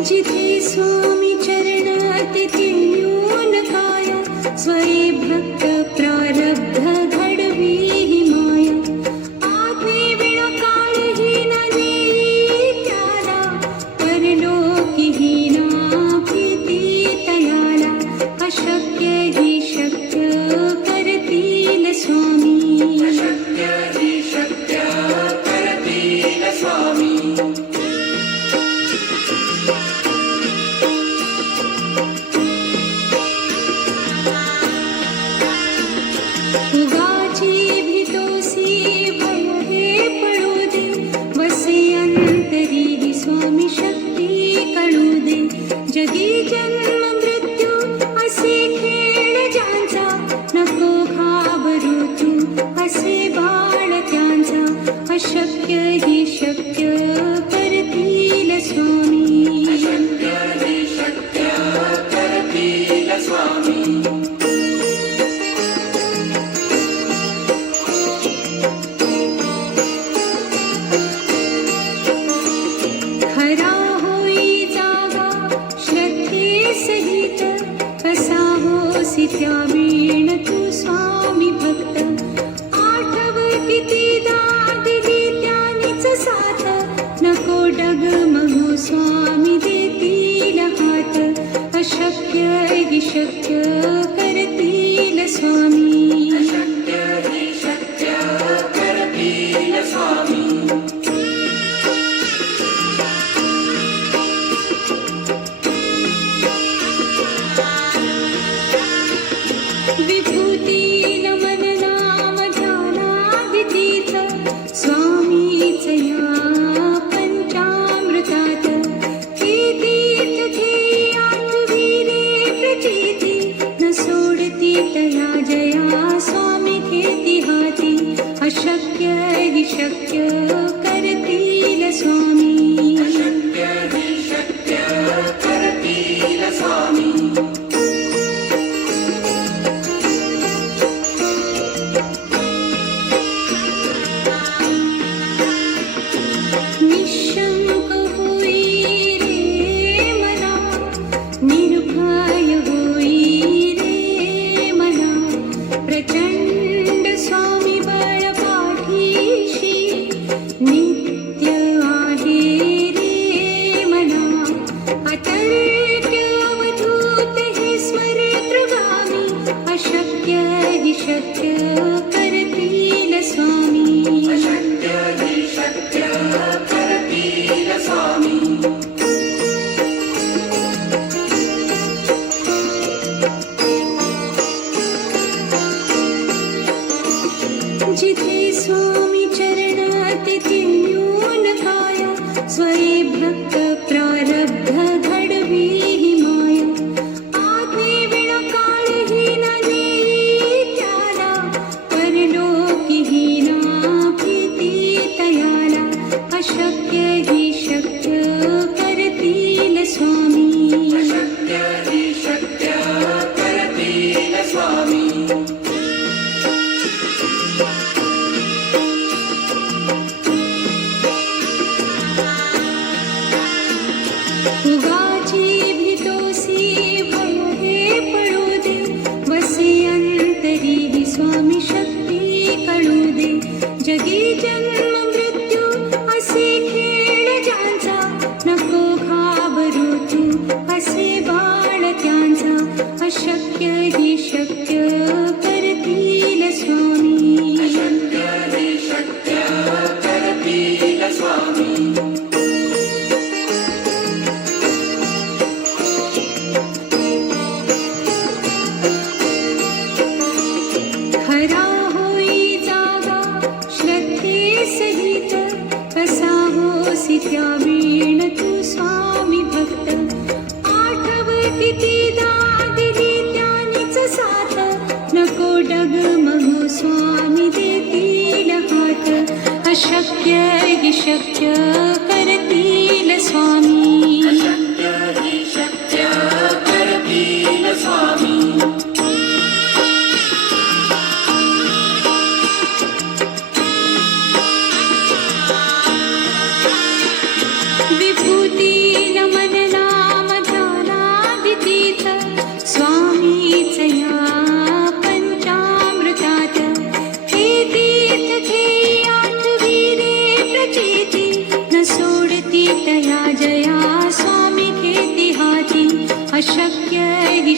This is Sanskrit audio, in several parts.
वाञ्छिते स्वामि चरणातिथि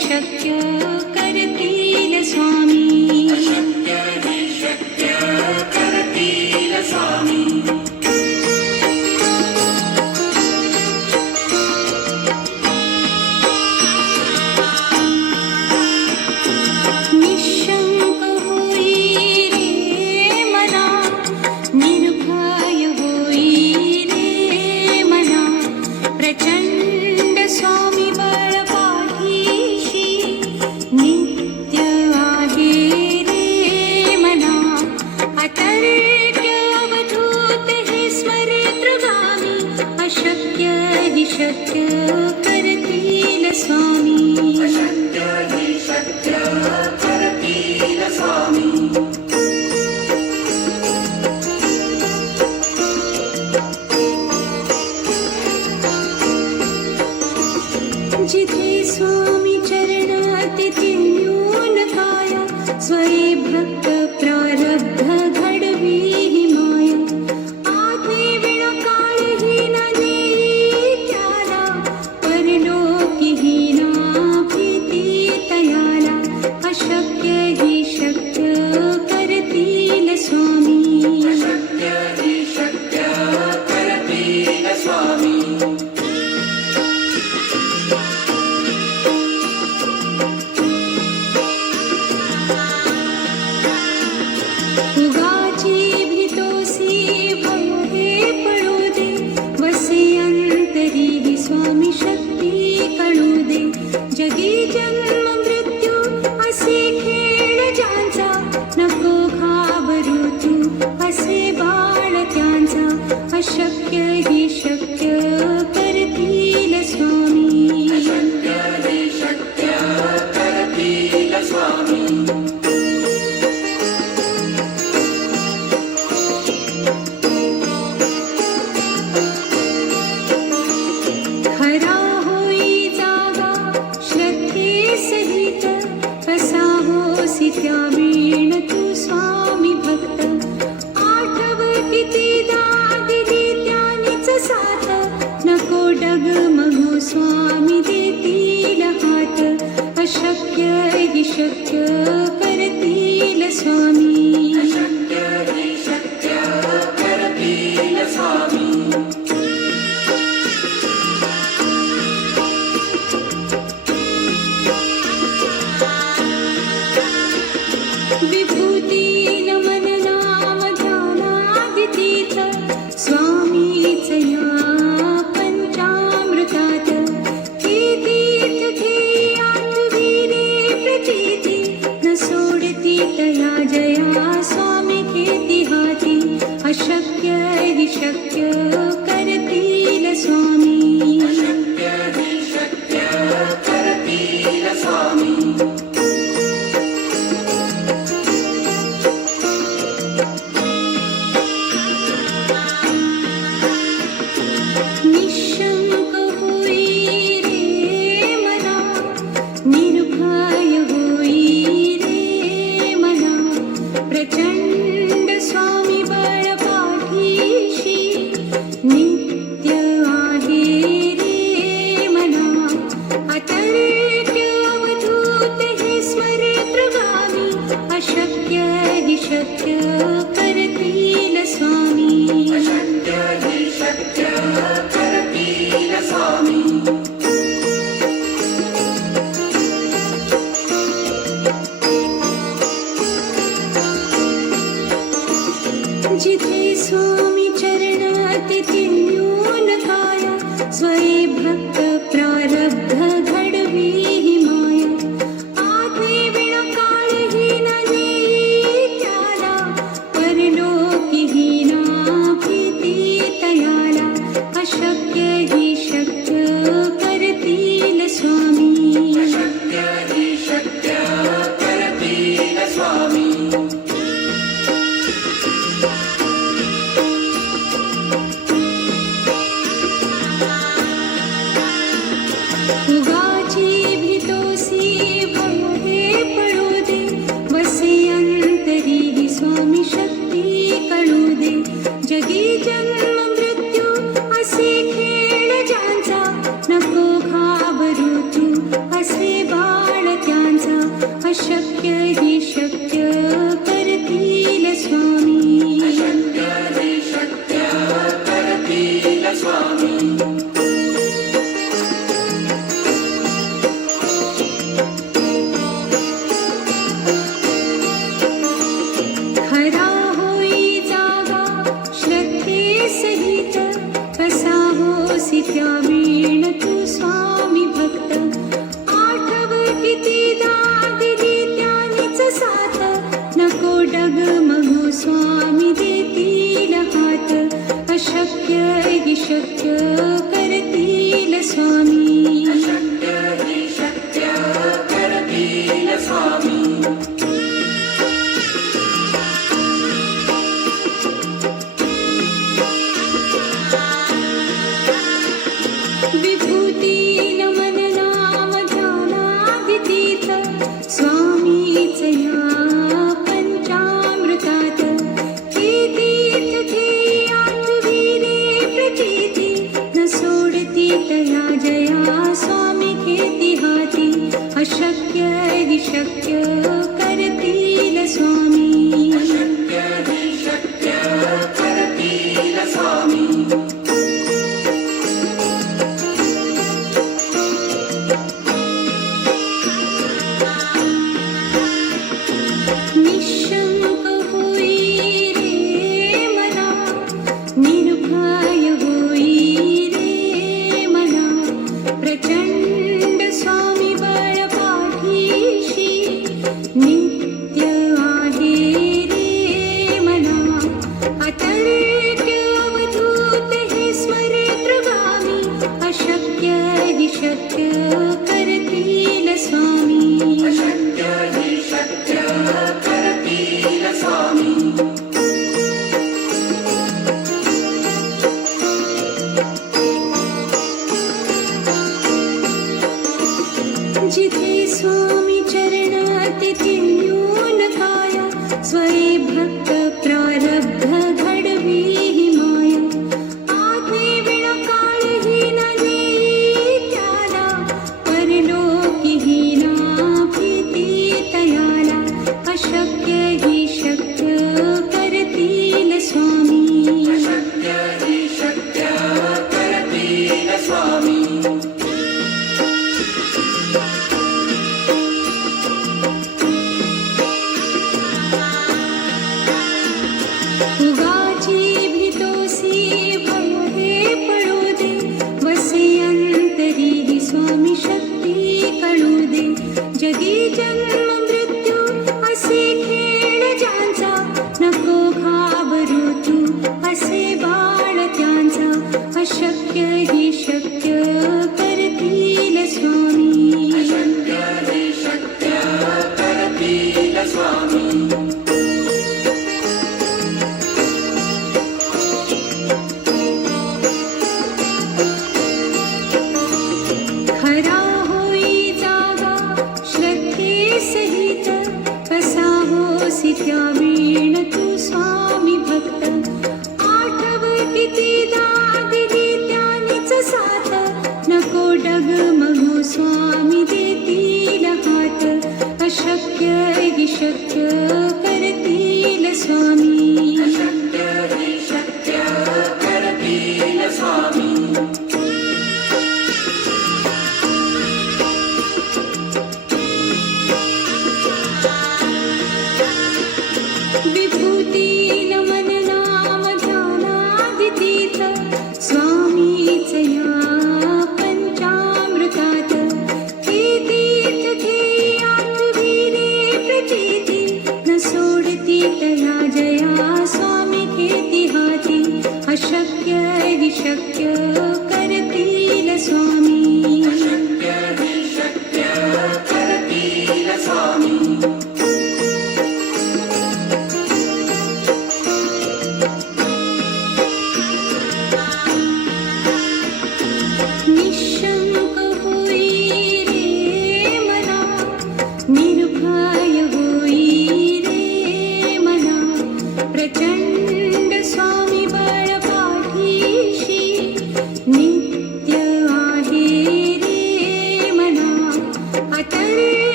Віче You.